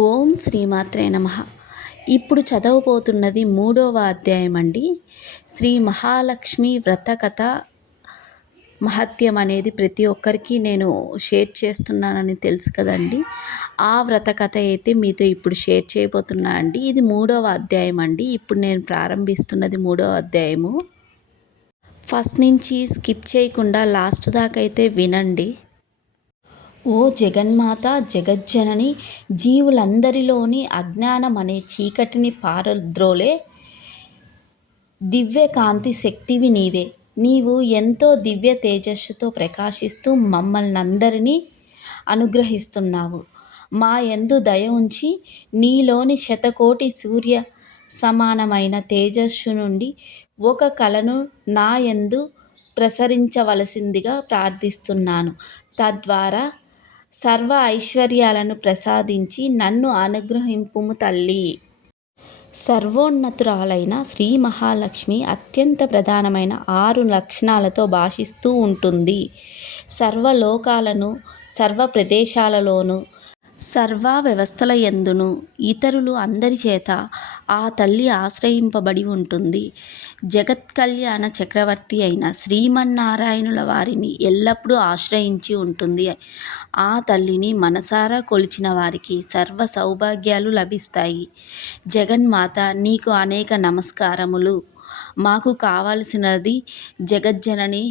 ఓం శ్రీమాత్రే నమః. ఇప్పుడు చదవబోతున్నది 3వ అధ్యాయం అండి. శ్రీ మహాలక్ష్మి వ్రత కథ మహత్యం అనేది ప్రతి ఒక్కరికి నేను షేర్ చేస్తున్నానని తెలుసు కదండి. ఆ వ్రత కథ అయితే మీతో ఇప్పుడు షేర్ చేయబోతున్నా అండి. ఇది 3వ అధ్యాయం అండి. ఇప్పుడు నేను ప్రారంభిస్తున్నది 3వ అధ్యాయము. ఫస్ట్ నుంచి స్కిప్ చేయకుండా లాస్ట్ దాకా అయితే వినండి. ఓ జగన్మాత, జగజ్జనని, జీవులందరిలోని అజ్ఞానం అనే చీకటిని పారద్రోలే దివ్యకాంతి శక్తివి నీవే. నీవు ఎంతో దివ్య తేజస్సుతో ప్రకాశిస్తూ మమ్మల్నందరినీ అనుగ్రహిస్తున్నావు. మా యందు దయ ఉంచి నీలోని శతకోటి సూర్య సమానమైన తేజస్సు నుండి ఒక కలను నా యందు ప్రసరించవలసిందిగా ప్రార్థిస్తున్నాను. తద్వారా సర్వ ఐశ్వర్యాలను ప్రసాదించి నన్ను అనుగ్రహింపుము తల్లి. సర్వోన్నతురాలైన శ్రీ మహాలక్ష్మి అత్యంత ప్రధానమైన 6 లక్షణాలతో భాషిస్తూ ఉంటుంది. సర్వలోకాలను, సర్వ ప్రదేశాలలోనూ, సర్వ వ్యవస్థల యందును ఇతరులు అందరి చేత ఆ తల్లి ఆశ్రయింపబడి ఉంటుంది. జగత్కళ్యాణ చక్రవర్తి అయిన శ్రీమన్నారాయణుల వారిని ఎల్లప్పుడూ ఆశ్రయించి ఉంటుంది. ఆ తల్లిని మనసారా కొలిచిన వారికి సర్వ సౌభాగ్యాలు లభిస్తాయి. జగన్మాత, నీకు అనేక నమస్కారములు. మాకు కావలసినది జగజ్జనని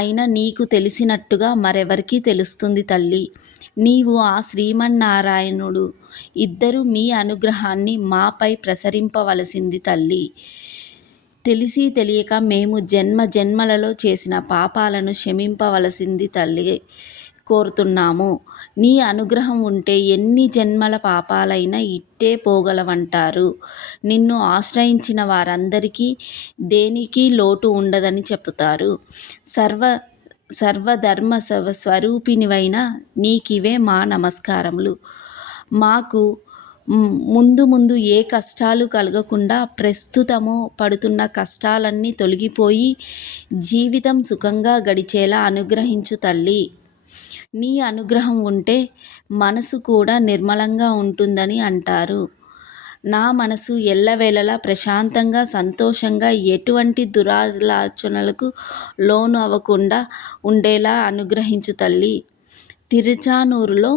అయిన నీకు తెలిసినట్టుగా మరెవరికి తెలుస్తుంది తల్లి. నీవు ఆ శ్రీమన్నారాయణుడు ఇద్దరూ మీ అనుగ్రహాన్ని మాపై ప్రసరింపవలసింది తల్లి. తెలిసి తెలియక మేము జన్మ జన్మలలో చేసిన పాపాలను క్షమింపవలసింది తల్లి కోరుతున్నాము. నీ అనుగ్రహం ఉంటే ఎన్ని జన్మల పాపాలైనా ఇట్టే పోగలవంటారు. నిన్ను ఆశ్రయించిన వారందరికీ దేనికి లోటు ఉండదని చెబుతారు. సర్వధర్మ స్వరూపిణివైన నీకివే మా నమస్కారములు. మాకు ముందు ముందు ఏ కష్టాలు కలగకుండా ప్రస్తుతము పడుతున్న కష్టాలన్నీ తొలగిపోయి జీవితం సుఖంగా గడిచేలా అనుగ్రహించు తల్లి. నీ అనుగ్రహం ఉంటే మనసు కూడా నిర్మలంగా ఉంటుందని అంటారు. నా మనసు ఎల్లవేళలా ప్రశాంతంగా, సంతోషంగా, ఎటువంటి దురాలోచనలకు లోను అవ్వకుండా ఉండేలా అనుగ్రహించు తల్లి. తిరుచానూరులో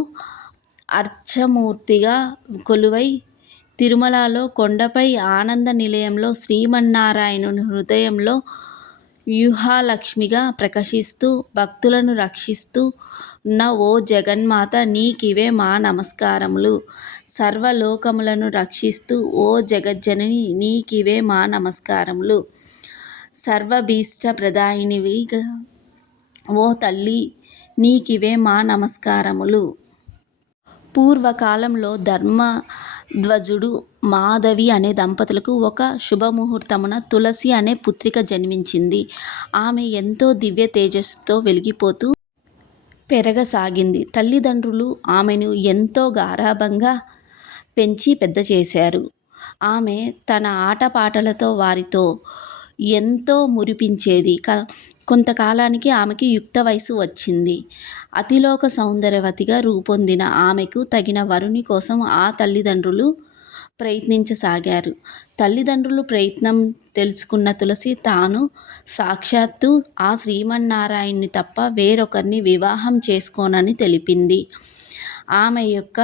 అర్చమూర్తిగా కొలువై, తిరుమలలో కొండపై ఆనంద నిలయంలో, శ్రీమన్నారాయణుని హృదయంలో వ్యూహలక్ష్మిగా ప్రకాశిస్తూ భక్తులను రక్షిస్తూ ఉన్న ఓ జగన్మాత, నీకివే మా నమస్కారములు. సర్వలోకములను రక్షిస్తూ ఓ జగజ్జనని, నీకివే మా నమస్కారములు. సర్వభీష్ట ప్రదాయినివిగా ఓ తల్లి, నీకివే మా నమస్కారములు. పూర్వకాలంలో ధర్మధ్వజుడు, మాధవి అనే దంపతులకు ఒక శుభముహూర్తమున తులసి అనే పుత్రిక జన్మించింది. ఆమె ఎంతో దివ్య తేజస్సుతో వెలిగిపోతూ పెరగసాగింది. తల్లిదండ్రులు ఆమెను ఎంతో గారాబంగా పెంచి పెద్ద చేశారు. ఆమె తన ఆటపాటలతో వారితో ఎంతో మురిపించేది. కొంతకాలానికి ఆమెకి యుక్త వయసు వచ్చింది. అతిలోక సౌందర్యవతిగా రూపొందిన ఆమెకు తగిన వరుని కోసం ఆ తల్లిదండ్రులు ప్రయత్నించసాగారు. తల్లిదండ్రుల ప్రయత్నం తెలుసుకున్న తులసి తాను సాక్షాత్తు ఆ శ్రీమన్నారాయణుని తప్ప వేరొకరిని వివాహం చేసుకోనని తెలిపింది. ఆమె యొక్క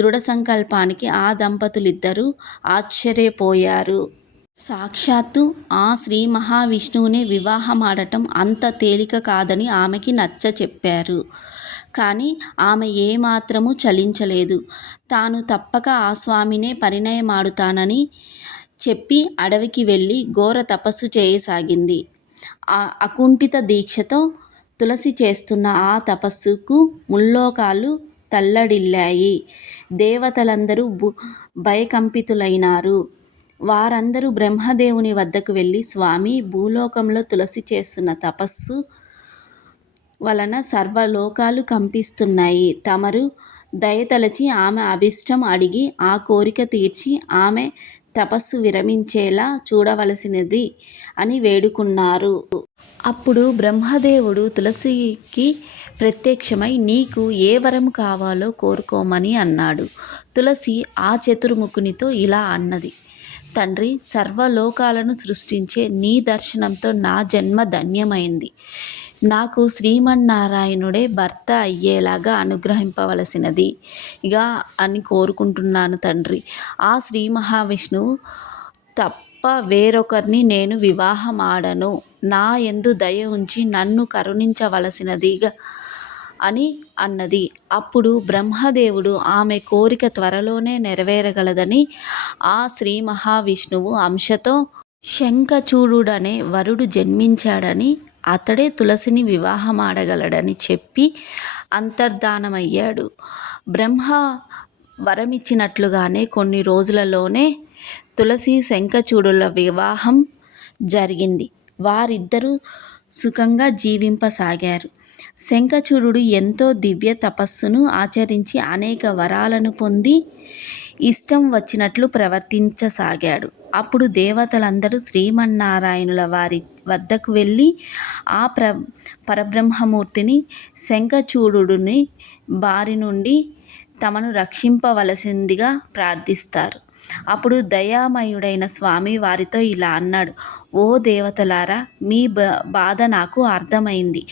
దృఢ సంకల్పానికి ఆ దంపతులిద్దరూ ఆశ్చర్యపోయారు. సాక్షాత్తు ఆ శ్రీ మహావిష్ణువునే వివాహమాడటం అంత తేలిక కాదని ఆమెకి నచ్చచెప్పారు. కానీ ఆమె ఏమాత్రమూ చలించలేదు. తాను తప్పక ఆ స్వామినే పరిణయమాడుతానని చెప్పి అడవికి వెళ్ళి ఘోర తపస్సు చేయసాగింది. అకుంఠిత దీక్షతో తులసి చేస్తున్న ఆ తపస్సుకు ముల్లోకాలు తల్లడిల్లాయి. దేవతలందరూ భయకంపితులైనారు. వారందరూ బ్రహ్మదేవుని వద్దకు వెళ్ళి, స్వామి, భూలోకంలో తులసి చేస్తున్న తపస్సు వలన సర్వలోకాలు కంపిస్తున్నాయి. తమరు దయతలచి ఆమె అభీష్టం అడిగి ఆ కోరిక తీర్చి ఆమె తపస్సు విరమించేలా చూడవలసినది అని వేడుకున్నారు. అప్పుడు బ్రహ్మదేవుడు తులసికి ప్రత్యక్షమై నీకు ఏ వరం కావాలో కోరుకోమని అన్నాడు. తులసి ఆ చతుర్ముఖునితో ఇలా అన్నది: తండ్రి, సర్వలోకాలను సృష్టించే నీ దర్శనంతో నా జన్మ ధన్యమైంది. నాకు శ్రీమన్నారాయణుడే భర్త అయ్యేలాగా అనుగ్రహింపవలసినదిగా అని కోరుకుంటున్నాను తండ్రి. ఆ శ్రీ మహావిష్ణువు తప్ప వేరొకరిని నేను వివాహమాడను. నా యందు దయ ఉంచి నన్ను కరుణించవలసినదిగా అని అన్నది. అప్పుడు బ్రహ్మదేవుడు ఆమె కోరిక త్వరలోనే నెరవేరగలదని ఆ శ్రీ మహావిష్ణువు అంశతో శంఖచూడుడనే వరుడు జన్మించాడని, అతడే తులసిని వివాహమాడగలడని చెప్పి అంతర్ధానమయ్యాడు. బ్రహ్మ వరమిచ్చినట్లుగానే కొన్ని రోజులలోనే తులసి శంఖచూడుల వివాహం జరిగింది. వారిద్దరూ సుఖంగా జీవింపసాగారు. శంఖచూడుడు ఎంతో దివ్య తపస్సును ఆచరించి అనేక వరాలను పొంది ఇష్టం వచ్చినట్లు ప్రవర్తించసాగాడు. అప్పుడు దేవతలందరూ శ్రీమన్నారాయణుల వారి వద్దకు వెళ్ళి ఆ పరబ్రహ్మమూర్తిని శంఖచూడుని బారి నుండి తమను రక్షింపవలసిందిగా ప్రార్థిస్తారు. అప్పుడు దయామయుడైన స్వామి వారితో ఇలా అన్నాడు: ఓ దేవతలారా, మీ బాధ నాకు అర్థమైంది.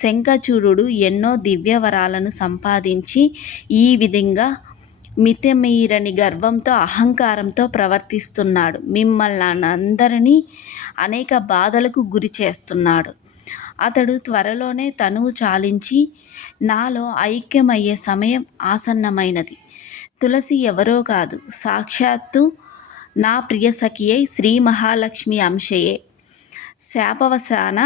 శంఖచూడుడు ఎన్నో దివ్య వరాలను సంపాదించి ఈ విధంగా మితిమీరని గర్వంతో, అహంకారంతో ప్రవర్తిస్తున్నాడు. మిమ్మల్ని అందరినీ అనేక బాధలకు గురి చేస్తున్నాడు. అతడు త్వరలోనే తనువు చాలించి నాలో ఐక్యమయ్యే సమయం ఆసన్నమైనది. తులసి ఎవరో కాదు, సాక్షాత్తు నా ప్రియ సఖి అయి శ్రీ మహాలక్ష్మి అంశయే. శాపవశాన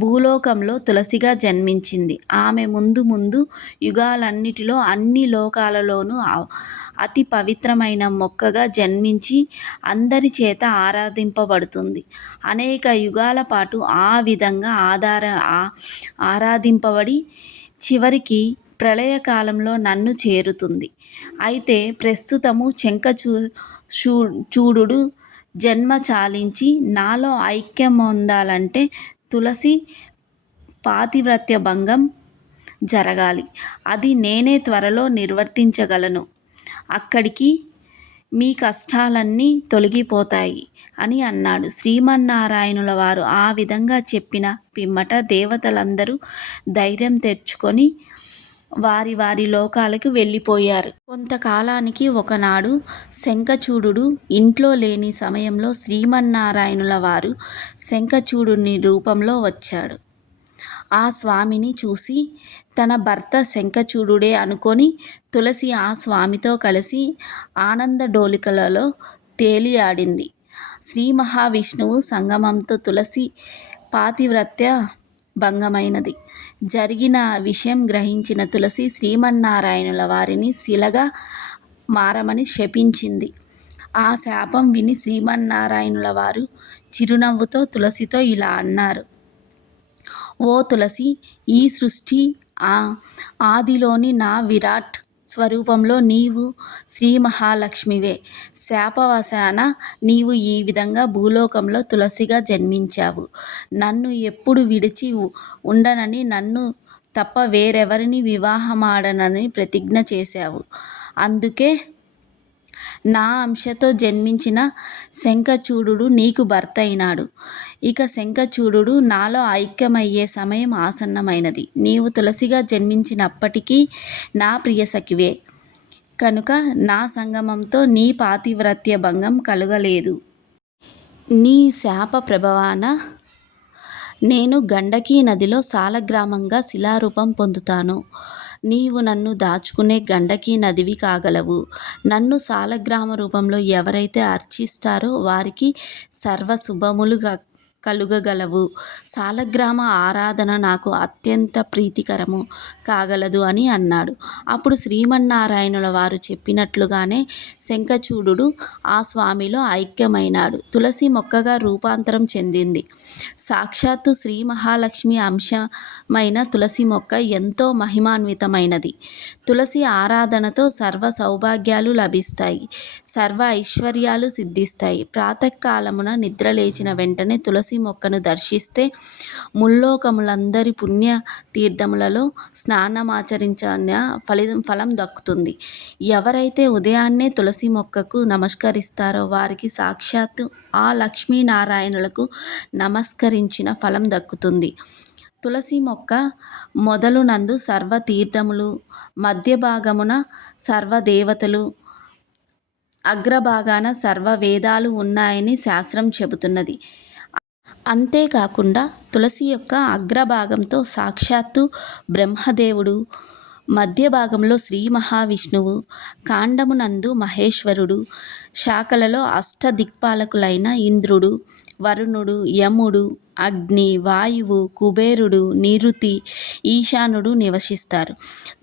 భూలోకంలో తులసిగా జన్మించింది. ఆమె ముందు యుగాలన్నిటిలో అన్ని లోకాలలోనూ అతి పవిత్రమైన మొక్కగా జన్మించి అందరి చేత ఆరాధింపబడుతుంది. అనేక యుగాల పాటు ఆ విధంగా ఆరాధింపబడి చివరికి ప్రళయకాలంలో నన్ను చేరుతుంది. అయితే ప్రస్తుతము శంఖచూడుడు జన్మ చాలించి నాలో ఐక్యమొందాలంటే తులసి పాతివ్రత్య భంగం జరగాలి. అది నేనే త్వరలో నిర్వర్తించగలను. అక్కడికి మీ కష్టాలన్నీ తొలగిపోతాయి అని అన్నాడు. శ్రీమన్నారాయణుల వారు ఆ విధంగా చెప్పిన పిమ్మట దేవతలందరూ ధైర్యం తెచ్చుకొని వారి వారి లోకాలకు వెళ్ళిపోయారు. కొంతకాలానికి ఒకనాడు శంఖచూడుడు ఇంట్లో లేని సమయంలో శ్రీమన్నారాయణుల వారు శంఖచూడుని రూపంలో వచ్చాడు. ఆ స్వామిని చూసి తన భర్త శంఖచూడుడే అనుకొని తులసి ఆ స్వామితో కలిసి ఆనందడోలికలలో తేలియాడింది. శ్రీ మహావిష్ణువు సంగమంతో తులసి పాతివ్రత్య భంగమైనది. జరిగిన విషయం గ్రహించిన తులసి శ్రీమన్నారాయణుల వారిని శిలగా మారమని శపించింది. ఆ శాపం విని శ్రీమన్నారాయణుల వారు చిరునవ్వుతో తులసితో ఇలా అన్నారు: ఓ తులసి, ఈ సృష్టి ఆదిలోని నా విరాట్ స్వరూపంలో నీవు శ్రీ మహాలక్ష్మివే. శాపవశాన నీవు ఈ విధంగా భూలోకంలో తులసిగా జన్మించావు. నన్ను ఎప్పుడు విడిచి ఉండనని, నన్ను తప్ప వేరెవరిని వివాహమాడనని ప్రతిజ్ఞ చేశావు. అందుకే నా అంశతో జన్మించిన శంఖచూడుడు నీకు భర్త అయినాడు. ఇక శంఖచూడుడు నాలో ఐక్యమయ్యే సమయం ఆసన్నమైనది. నీవు తులసిగా జన్మించినప్పటికీ నా ప్రియ సఖివే కనుక నా సంగమంతో నీ పాతివ్రత్య భంగం కలుగలేదు. నీ శాప ప్రభావాన నేను గండకీ నదిలో సాలగ్రామంగా శిలారూపం పొందుతాను. నీవు నన్ను దాచుకునే గండకీ నదివి కాగలవు. నన్ను సాలగ్రామ రూపంలో ఎవరైతే అర్చిస్తారో వారికి సర్వశుభములు కలుగగలవు. సాలగ్రామ ఆరాధన నాకు అత్యంత ప్రీతికరము కాగలదు అని అన్నాడు. అప్పుడు శ్రీమన్నారాయణుల వారు చెప్పినట్లుగానే శంఖచూడుడు ఆ స్వామిలో ఐక్యమైనాడు. తులసి మొక్కగా రూపాంతరం చెందింది. సాక్షాత్తు శ్రీ మహాలక్ష్మి అంశమైన తులసి మొక్క ఎంతో మహిమాన్వితమైనది. తులసి ఆరాధనతో సర్వ సౌభాగ్యాలు లభిస్తాయి, సర్వ ఐశ్వర్యాలు సిద్ధిస్తాయి. ప్రాతకాలమున నిద్రలేచిన వెంటనే తులసి మొక్కను దర్శిస్తే ముల్లోకములందరి పుణ్య తీర్థములలో స్నానమాచరించిన ఫలం దక్కుతుంది. ఎవరైతే ఉదయాన్నే తులసి మొక్కకు నమస్కరిస్తారో వారికి సాక్షాత్తు ఆ లక్ష్మీనారాయణులకు నమస్కరించిన ఫలం దక్కుతుంది. తులసి మొక్క మొదలునందు సర్వ తీర్థములు, మధ్య భాగమున సర్వ దేవతలు, అగ్రభాగాన సర్వ వేదాలు ఉన్నాయని శాస్త్రం చెబుతున్నది. అంతేకాకుండా తులసి యొక్క అగ్రభాగంతో సాక్షాత్తు బ్రహ్మదేవుడు, మధ్య భాగంలో శ్రీ మహావిష్ణువు, కాండమునందు మహేశ్వరుడు, శాఖలలో అష్టదిక్పాలకులైన ఇంద్రుడు, వరుణుడు, యముడు, అగ్ని, వాయువు, కుబేరుడు, నిరుతి, ఈశానుడు నివసిస్తారు.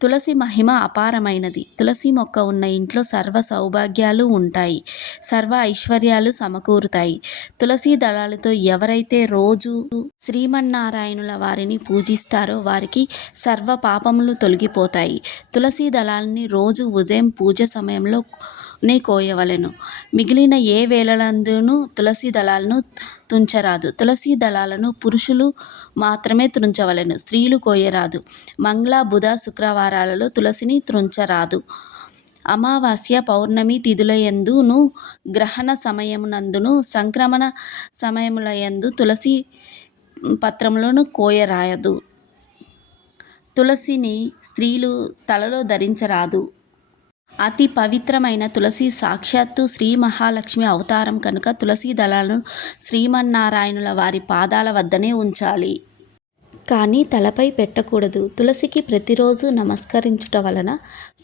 తులసి మహిమ అపారమైనది. తులసి మొక్క ఉన్న ఇంట్లో సర్వ సౌభాగ్యాలు ఉంటాయి, సర్వ ఐశ్వర్యాలు సమకూరుతాయి. తులసి దళాలతో ఎవరైతే రోజు శ్రీమన్నారాయణుల వారిని పూజిస్తారో వారికి సర్వ పాపములు తొలగిపోతాయి. తులసి దళాలని రోజు ఉదయం పూజ సమయంలో కోయవలెను. మిగిలిన ఏ వేళలందునూ తులసి దళాలను తుంచరాదు. తులసి దళాలను పురుషులు మాత్రమే త్రుంచవలెను, స్త్రీలు కోయరాదు. మంగళ, బుధ, శుక్రవారాలలో తులసిని త్రుంచరాదు. అమావాస్య, పౌర్ణమి తిథులయందును, గ్రహణ సమయమునందును, సంక్రమణ సమయములయందు తులసి పత్రములను కోయరాయదు. తులసిని స్త్రీలు తలలో ధరించరాదు. అతి పవిత్రమైన తులసి సాక్షాత్తు శ్రీ మహాలక్ష్మి అవతారం కనుక తులసి దళాలను శ్రీమన్నారాయణుల వారి పాదాల వద్దనే ఉంచాలి, కానీ తలపై పెట్టకూడదు. తులసికి ప్రతిరోజు నమస్కరించుట వలన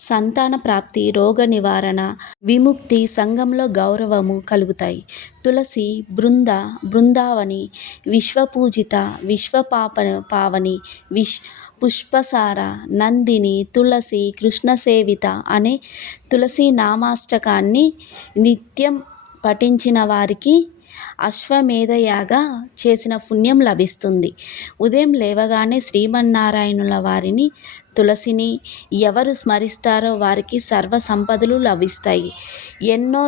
సంతాన ప్రాప్తి, రోగ నివారణ, విముక్తి, సంఘంలో గౌరవము కలుగుతాయి. తులసి బృందావని, విశ్వపూజిత, విశ్వపావని, పుష్పసార, నందిని, తులసి, కృష్ణసేవిత అనే తులసి నామాష్టకాన్ని నిత్యం పఠించిన వారికి అశ్వమేధయాగ చేసిన పుణ్యం లభిస్తుంది. ఉదయం లేవగానే శ్రీమన్నారాయణుల వారిని, తులసిని ఎవరు స్మరిస్తారో వారికి సర్వ సంపదలు లభిస్తాయి, ఎన్నో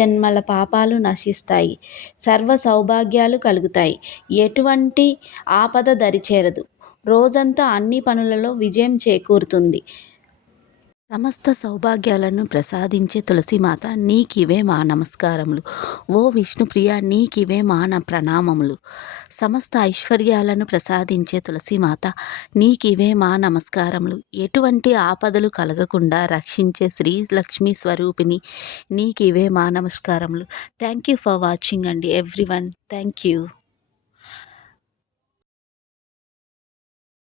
జన్మల పాపాలు నశిస్తాయి, సర్వ సౌభాగ్యాలు కలుగుతాయి, ఎటువంటి ఆపద దరిచేరదు. రోజంతా అన్ని పనులలో విజయం చేకూరుతుంది. సమస్త సౌభాగ్యాలను ప్రసాదించే తులసిమాత నీకివే మా నమస్కారములు. ఓ విష్ణుప్రియ నీకివే మా ప్రణామములు. సమస్త ఐశ్వర్యాలను ప్రసాదించే తులసిమాత నీకివే మా నమస్కారములు. ఎటువంటి ఆపదలు కలగకుండా రక్షించే శ్రీ లక్ష్మీ స్వరూపిణి నీకివే మా నమస్కారములు. థ్యాంక్ యూ ఫర్ వాచింగ్ అండి ఎవ్రీవన్. Thank you.